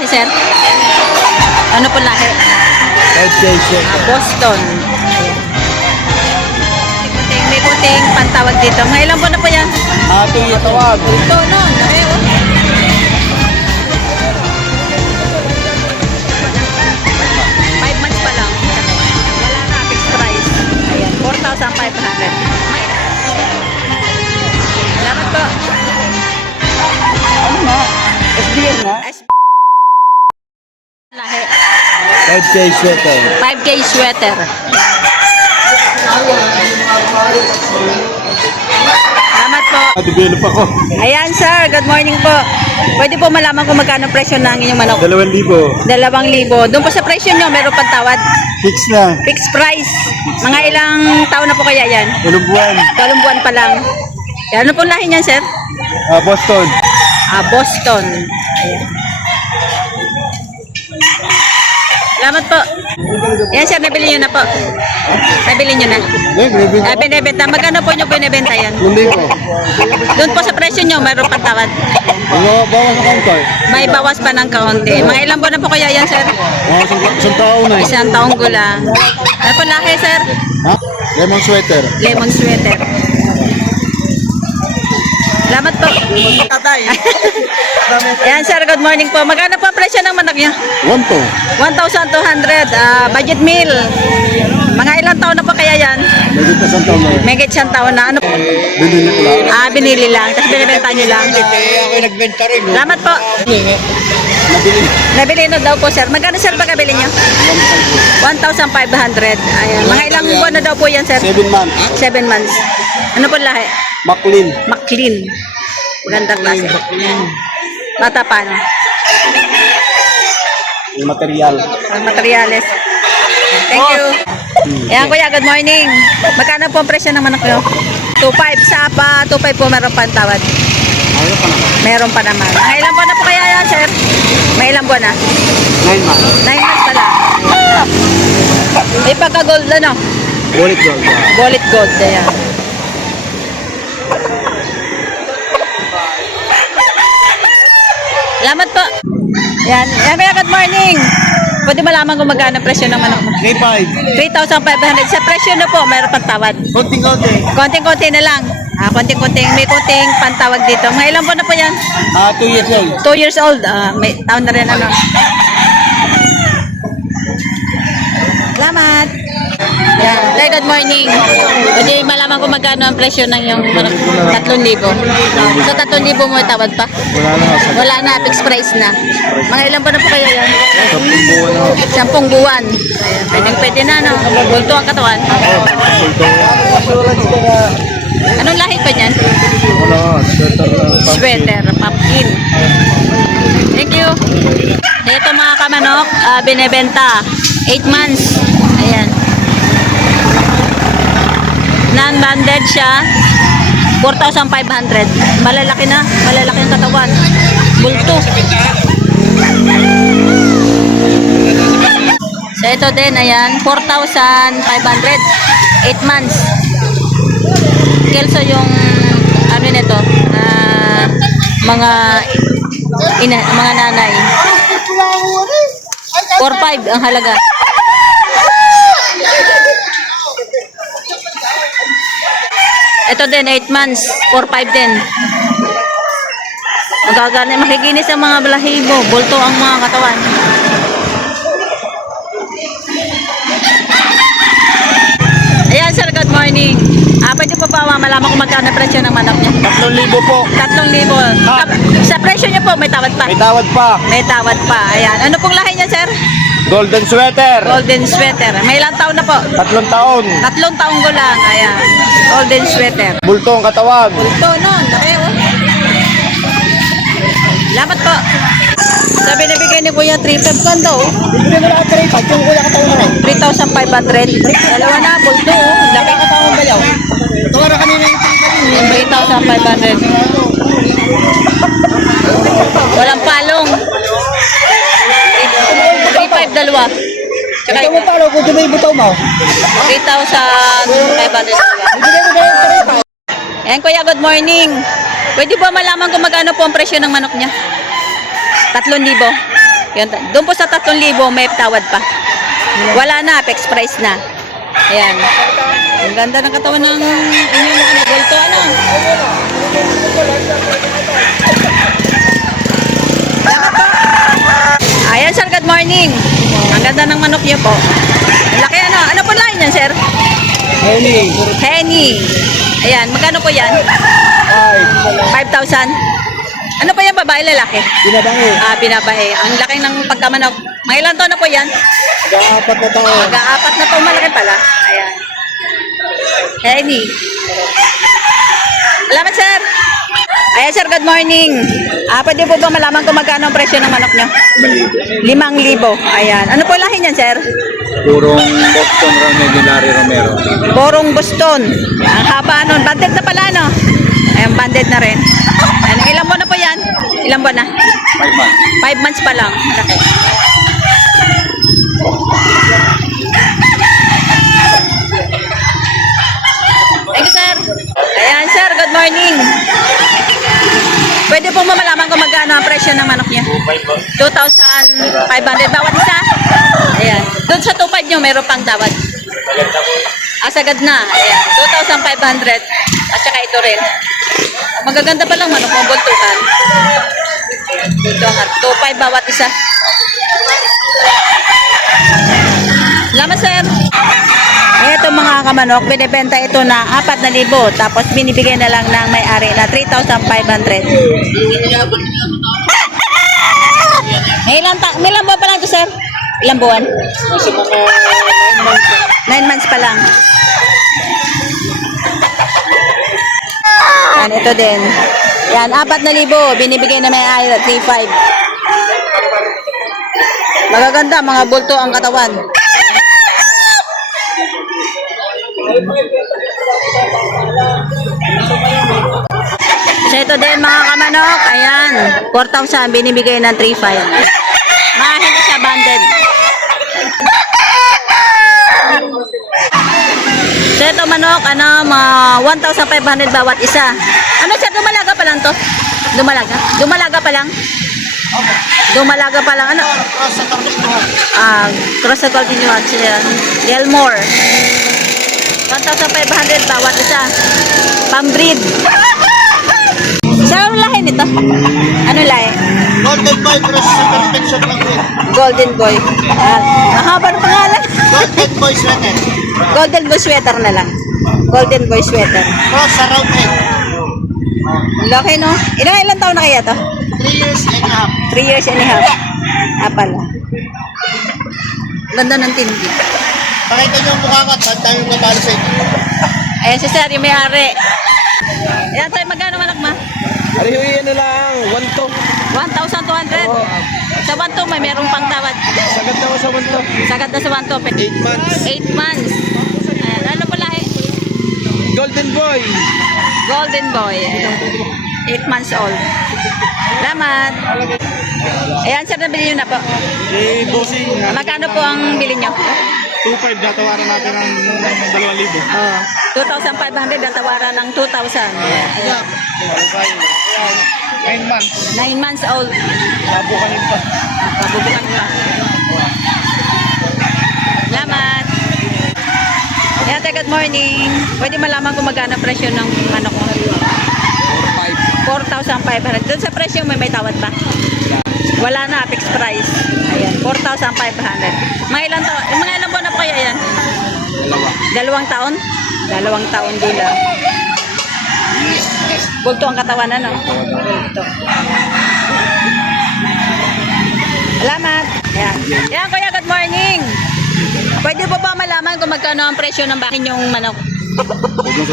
lahi, sir? Ano po lahi? Boston. May puting pantawag dito. Mga ilang buwan na po yan? Ating itawag. Ito, no? Laki, oh. 5 months pa lang. Wala na, fixed price. Ayan, 4,500. Salamat po. Ano nga? SDN nga? Lahi. 5K sweater. 5K sweater. Salamat po. Develop ako. Ayan, sir. Good morning po. Pwede po malaman kung magkano presyo ng inyong manok? 2,000. 2,000. Doon po sa presyo nyo, meron pang tawad. Fix na. Fixed price. Mga ilang taon na po kaya yan? 8 buwan. 2 buwan pa lang. Yan, ano pong lahi niyan, sir? Boston. Boston. Ayan. Salamat po. Yan, sir. Nabili nyo na po. Nabili nyo na. Binibenta. Magkano po nyo binibenta yan? Hindi ko. Doon po sa presyo nyo, meron pang tawad. Bawas sa counter. May bawas pa ng kaunti. Mga ilang buwan na po kaya yan, sir? Isang taon na eh. Isang taong gulang. Ano po lahi, sir? Ha? Lemon sweater. Lemon sweater. Salamat po. Tatay. Ayan, sir. Good morning po. Magkano po ang presyo ng manok niya? 1,200. Budget meal. Mga ilang taon na po kaya yan? Medyo pa isang taon na eh. Megit siyang taon na. Ano po? Binili ko lang. Binili lang. Tapos binibenta nyo lang. Ako nagbenta rin. Salamat po. Nabili. Nabili na daw po, sir. Magkano, sir, pagkabili niyo? 1,500. Ayan. Mga ilang buwan na daw po yan, sir? 7 months. 7 months. Ano po lahi? McLean. McLean. Magandang klase. Bata pa, no? Yung material. Ang materyales. Thank you. Ayan, kuya, good morning. Magkano po ang presyo ng manok nyo? 2,500. Sa pa, 2,500 po meron pa ang tawad. Ano pa naman? Meron pa naman. Mga ilang buwan na po kaya yan, sir? May ilang buwan na? 9 months. 9 months pala. May pagka-gold, ano? Bullet gold. Bullet gold. Ayan. Salamat po. Yan. Yan, kuya, good morning. Pwede malaman kung magkano ang presyo ng manok mo? 3,500. 3,500. Sa presyo na po, mayroon pang tawad. Konting-konti. Konting-konti na lang. Konting-konting. May konting pantawag dito. Mga ilang po na po yan? 2 years old. 2 years old. May taon na rin, ano. Salamat. Yan. Sir, good morning. Pwede malaman kung magkano ang presyo ng yung 3,000. Sa 3,000 mo tawad pa? Wala na. Wala na, fixed price na. Mga ilang pa na po kayo yan? 10 buwan na. 10 buwan. Ayan, pwede na, no? Bulto ang katawan. Assurance ka na. Anong lahi pa niyan? Wala. Sweater, pumpkin. Thank you. Ito mga kamanok, binebenta. 8 months. Ayan. Non-banded siya. 4,500. Malalaki na. Malalaki ang katawan. Bulto. So ito din, ayan. 4,500. 8 months. Kelso yung nito, mga nanay. 4,500 ang halaga. Ito din, 8 months. 4,500 din. Magagana, makikinis ang mga balahibo. Bulto ang mga katawan. Ayan, sir, good morning. Pwede po ba malaman kung magkano presyo ng manok niya? 3,000 po. 3,000. Sa presyo niya po, may tawad pa. May tawad pa. May tawad pa. Ayan. Ano pong lahi niya, sir? Golden sweater. Golden sweater. May ilang taon na po? 3 taon. 3 taong gulang. Ayan. Golden sweater. Bulto ang katawan. Ito, no? Laki, oh. Salamat po. So, binibigay ni Kuya 3,500 kanda, oh. Bibigyan mo lang 3,500. Yung kuya katawan na rin. 3,500. Dalawa na, bulto, oh. Laki. Katawan ba yaw? Ito nga na kanina yung 3,500. Walang palong. 3,500 dalawa. Tsaka Ito mo palo kung may butaw mo. 3,500 dalawa. Bibigyan mo lang 3,500. Ayan, Kuya, good morning. Pwede ba malaman kung magkano po ang presyo ng manok niya? 3,000. Yun, doon po sa 3,000 may tawad pa. Wala na, fixed price na. Ayan. Ang ganda ng katawan ng inyong bulto. Ano? Salamat po. Ayan sir, good morning. Ang ganda ng manok niyo po. Ang laki ano. Ano po lain yan sir? Henny. Henny. Ayan, magkano po yan? 5,000. Ano po yan, babae, lalaki? Binabangi. Binabae. Ang laki ng pagkamanok. Mga ilan taon na po yan? Mag-aapat na taon. Mag-aapat na taon, malaki pala. Ayan. Henny. Salamat, sir. Ayan, sir, good morning. Pwede po ba malaman kung magkano ang presyo ng manok nyo? 5,000. Ayan. Ano po lahi niyan, sir? Purong Boston Romero Romero. Borong Boston. Ang haba nun. Banded na pala, no? Ayan, banded na rin. Ayan, ilang buwan na po yan? Ilang buwan na? 5 months. 5 months pa lang. Laki. Thank you, sir. Ayan, sir. Good morning. Pwede po mamalaman kung magkano ang presyo ng manok niya? 2,500 bawat isa? Ayan. Doon sa 2,500 nyo, meron pang tawad. Sagad na. Ayan. 2,500. At saka ito rin. Magaganda pa lang manok mo, bultukan. Dito ang 2,500 bawat isa. Salamat, sir. Ito mga kamanok, binibenta ito na 4,000. Tapos binibigay na lang ng may-ari na 3,500. May ilang buwan pa lang ito, sir? Ilang buwan? Kasi mga 9 months. 9 months pa lang. Yan, ito din. Yan, 4,000. Binibigay na may-ari na 3,500. Magaganda, mga bulto ang katawan. So ito din mga kamanok, ayan, 4,000 binibigay ng 3,500. Hindi siya banded. So ito manok, mga 1,500 bawat isa. Ano siya, dumalaga pa lang to? Dumalaga? Dumalaga pa lang? Dumalaga pa lang, ano? Cross sa continuous yan. Delmore. 1,500 bawat isa. Pambreed. Saan ang lahi nito? Ano lahi? Golden Boy Cross sa perfection lang yun. Golden Boy. Mahaba ng pangalan. Golden Boy Sweater. Golden Boy sweater na lang. Golden Boy sweater. Cross sa round head. Laki no? Ilang taon na kaya to? 3 years and a half. 3 years and a half. Pala. Ganda ng tindi. Pakita niyo ang mukha ka, saan tayo mabalo sa inyo. Ayan si sir, yung may-ari. Ayan tayo, magkano manak ma? Ano yung ano lang, 1 to. 1,200. Sa 1,200 may merong pang tawad. Sagad na ako sa 1 to. Sagad na sa 1,200. 8 months. 8 months. Ayan, ano pala eh? Golden Boy. Golden Boy. 8 months old. Salamat. Ayan, sir, nabili nyo na po. Bossing. Magkano po ang bili nyo? 2.5 natawaran natin ng 2,000. Oh, 2,500 ang tawaran ng 2,000. Ayan. 9 months. 9 months old. Nabukanin pa. Pabubukan pa. Salamat. Ate, good morning. Pwede malaman kung magkano presyo ng manok mo? 4,500. Doon sa presyo may tawad pa? Wala na, fixed price. Ayan, 4,500. Mga ilang taon? Mga ilang buwan na po kaya yan? 2 taon? 2 taon din lang. Bulto ang katawan, ano? Bulto. Salamat. Ayan. Ayan, kuya, good morning. Pwede po ba malaman kung magkano ang presyo ng bakin yung manok? Huwag sa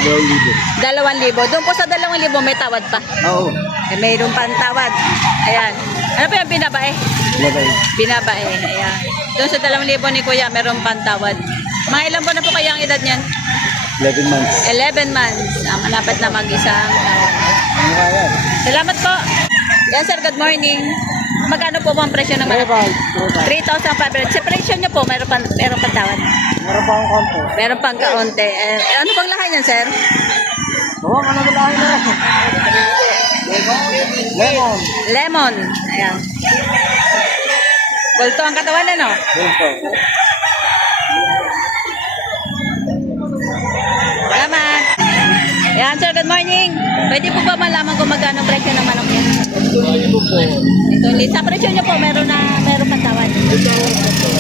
2,000. 2,000. Doon po sa 2,000 may tawad pa. Oo. Mayroon pang tawad. Ayan. Ano po yung binabae? Labay. Binabae. Ayan. Doon sa 2,000 ni kuya, meron pang tawad. Mga ilang buwan na po kaya ang edad niyan? 11 months. 11 months. Malapit na mag-isang taon. Salamat po. Yan sir, good morning. Magkano po ang presyo ng manok? 3,500. Sa presyo niyo po, meron pang tawad. Meron pa akong konti. Meron pang kaunti. Ano pang lahat niyan, sir? Oo, ano ba tayo na? Lemon. Lemon. Ayan. Bulto ang katawan, ano? Bulto. Salamat. Yan, sir, good morning. Pwede po ba malaman kung magkano presyo ng manok niya? Ito, sa presyo niyo po, meron pang tawad.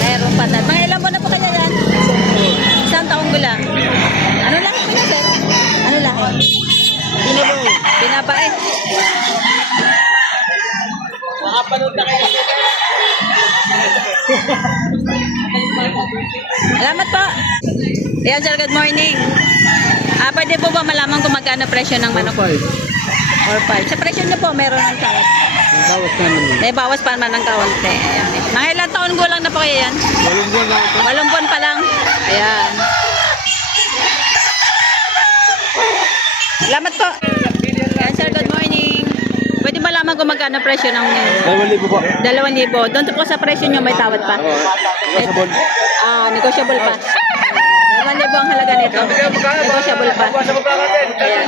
Meron pa tawad. Mga ilang buwan na po kanya yan? Isang taong gulang. Ano lang po niya, sir? Ano lang? Binabae. Makapanood na kayo. Salamat po. Yan, sir, good morning. Pwede po ba malaman kung magkano presyo ng manok? 4-5. Sa presyo niyo po, meron ng tawad. Bawas naman. May bawas pa naman ng kaunti. Ayan. Mga ilang taon gulang na po kayo yan? 8 buwan lang ito. 8 buwan pa lang. Ayan. Salamat po. Ayan, sir, good morning. Pwede malaman kung magkano presyo ng 2,000 po. 2,000. Doon po sa presyo nyo may tawad pa. Negotiable. Negotiable pa. 2,000 ang halaga nito. Negotiable pa. Ayan.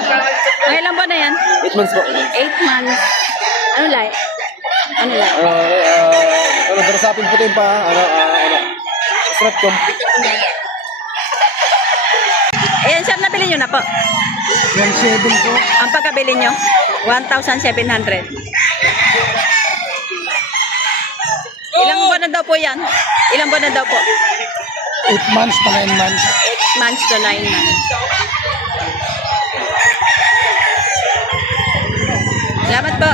Mga ilang buwan na yan? 8 months po. 8 months. Ano lai? Ano lai? Darasapin puti pa. Strap ko. Ayan, sir, nabili nyo na po. 1,700 po. Ang pagkabili nyo, 1,700. Ilang buwan na daw po yan? Ilang buwan na daw po? 8 months to 9 months. 8 months to 9 months. Salamat po.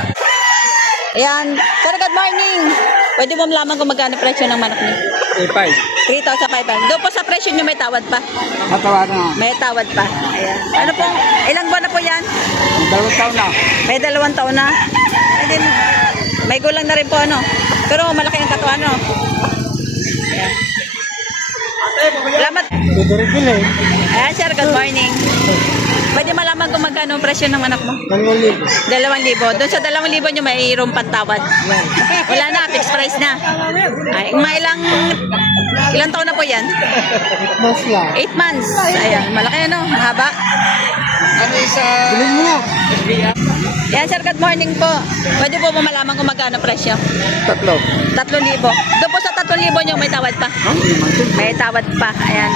Ayan. Sir, good morning. Pwede mo malaman kung magkano presyo ng manok niyo? 3,500. Doon po sa presyo niyo may tawad pa. Matawa na. May tawad pa. Ayan. Ano po? Ilang buwan na po yan? 2 taon na. May 2 taon na. Ayan. May gulang na rin po, ano? Pero malaki ang katawan, ano? Ayan. Salamat. Ayan, sir. Good morning. Pwede malaman kung magkano ang presyo ng manok mo? 2,000. 2,000. Doon sa 2,000 nyo may mayroong pantawad. Wala na, fixed price na. Ay, ilang taon na po yan? 8 months lang. 8 months. Ayan, malaki ano, mahaba. Bilhin mo na. Yan, sir, good morning po. Pwede po malaman kung magkano presyo? 3. 3,000. Doon po sa 3,000 nyo may tawad pa? May tawad pa. Ayan.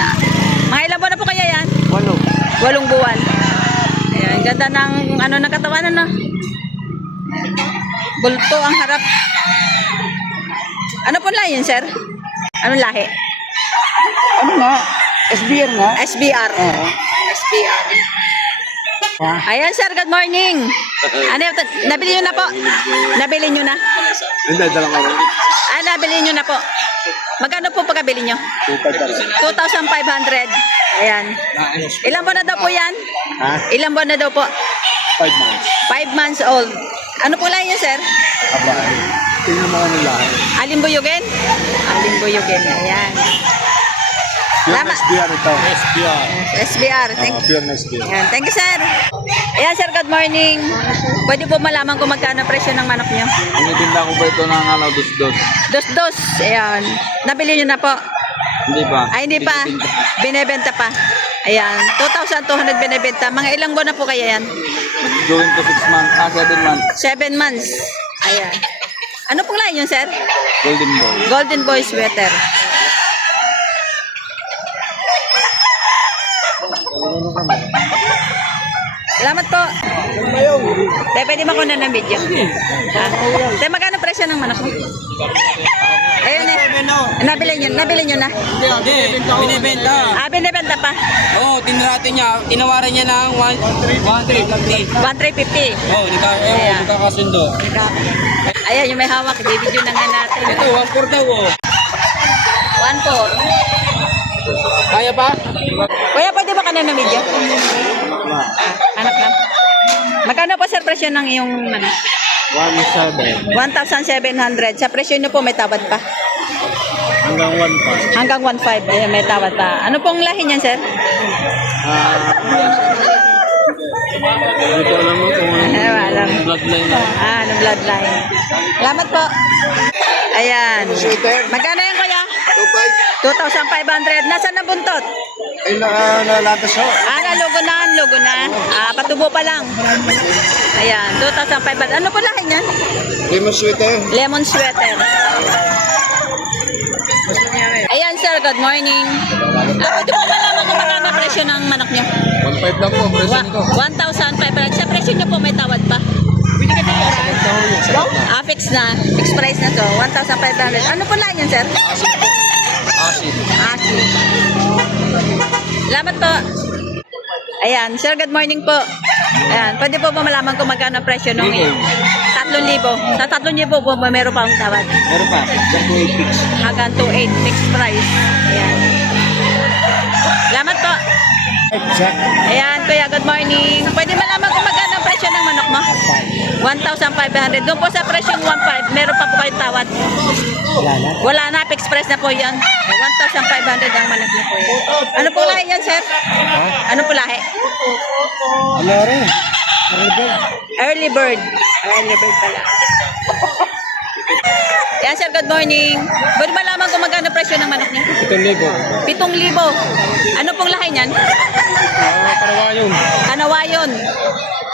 Mga ilang buwan na po kaya yan? 8 buwan. Ayan, ganda ng ng katawan, ano? Bulto ang harap. Ano po lahi yun, sir? Anong lahi? Ano nga? SBR nga. SBR. SBR. Ayan, sir, good morning. Ano, nabili nyo na po? Nabili nyo na? Hindi, dalang ako. Nabili nyo na po. Magkano po pagkabili nyo? 2,500. Ayan. Ilang buwan na daw po yan? Ha? Ilang buwan na daw po? 5 months. 5 months old. Ano po lang yun, sir? Aba, tingnan mo ano lang. Alimbuyugin? Alimbuyugin. Ayan. Tama. SBR ito. SBR. Pure na SBR. Ayan. Thank you, sir. Ayan, sir. Good morning. Pwede po malaman kung magkano presyo ng manok nyo? Initinda ko ba ito ng dos-dos? Dos-dos. Ayan. Nabili nyo na po? Hindi pa. Ay, hindi pa. Binebenta pa. Ayan. 2,200 binebenta. Mga ilang buwan na po kaya yan? Going to 6 months. 7 months. 7 months. Ayan. Ano pong lahi yun, sir? Golden boy. Golden Boy sweater. Salamat po. Te, pwede makuha ng video. Te, magkano presyo ng manok mo? Ayun eh. Nabili nyo na. Hindi, binibenta. Binibenta pa. Oo, tinrato niya, tinawaran niya ng 1,350. 1,350. Oo, nagkakasundo. Ayan, yung may hawak. Video na nga natin. Ito, 1,400 daw oh. 1,400. Kaya pa? Kuya, pwede ba ka na ng video? Anak lang. Magkano po, sir, presyo ng iyong 1,700. 1,700. Sa presyo nyo po, may tawad pa. Hanggang 1 pa. Hanggang 1,500. Ayan, may tawad pa. Ano pong lahi niyan, sir? Hindi ko alam mo kung Alam. bloodline na. Ano bloodline. Salamat po. Ayan. Magkano yan, kuya? 2,500. Nasaan na buntot? Ay, nalatas siya. Lugo na. Patubo pa lang. Ayan, 2,500. Ano po lahi niyan? Lemon sweater. Lemon sweater. sir, good morning. Pwede po malaman kung magkano ang presyo ng manok niyo? 1.5 lang po, presyo nito. 1,500. Sa presyo niyo po may tawad pa? Fix na. Fixed price na to. 1,500. Ano po lang yan, sir? Asin. Asin. Salamat po. Ayan, sir, good morning po. Ayan, pwede po ba malaman kung magkano ang presyo nung 3,000. Sa 3,000 po meron pa ang tawad. Meron pa. Diyan po 8 picks. Hanggang 2,800 fixed price. Ayan. Salamat po. Ayan, kuya, good morning. Pwede malaman kung magkano ang presyo ng manok mo? 1,500. Doon po sa presyong 1,500, meron pa po kayong tawad. Wala na, fixed price na po yan. 1,500 ang manok niyo po yan. Ano po lahi yan, sir? Ano po lahi? Ano rin? Early bird. Early bird pala. Yan, sir, good morning. Pwede malaman kung magkano presyo ng manok niyo? 7,000. 7,000. Ano pong lahi niyan? Karawayon. Kanawayon.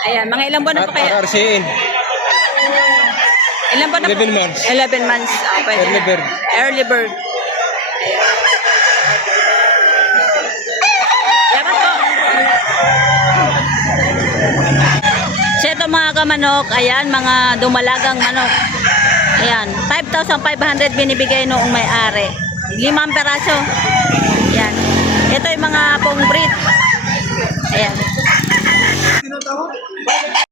Ayan, mga ilang buwan na po kaya? RCN. Ilan buwan na po? 11 months. 11 months. Ah, pwede Early na. bird. Early bird. Salamat po. So ito mga kamanok, ayan, mga dumalagang manok. Ayan, 5,500 binibigay noong may-ari. 5 peraso. Ayan. Ito yung mga pong breed. Ayan.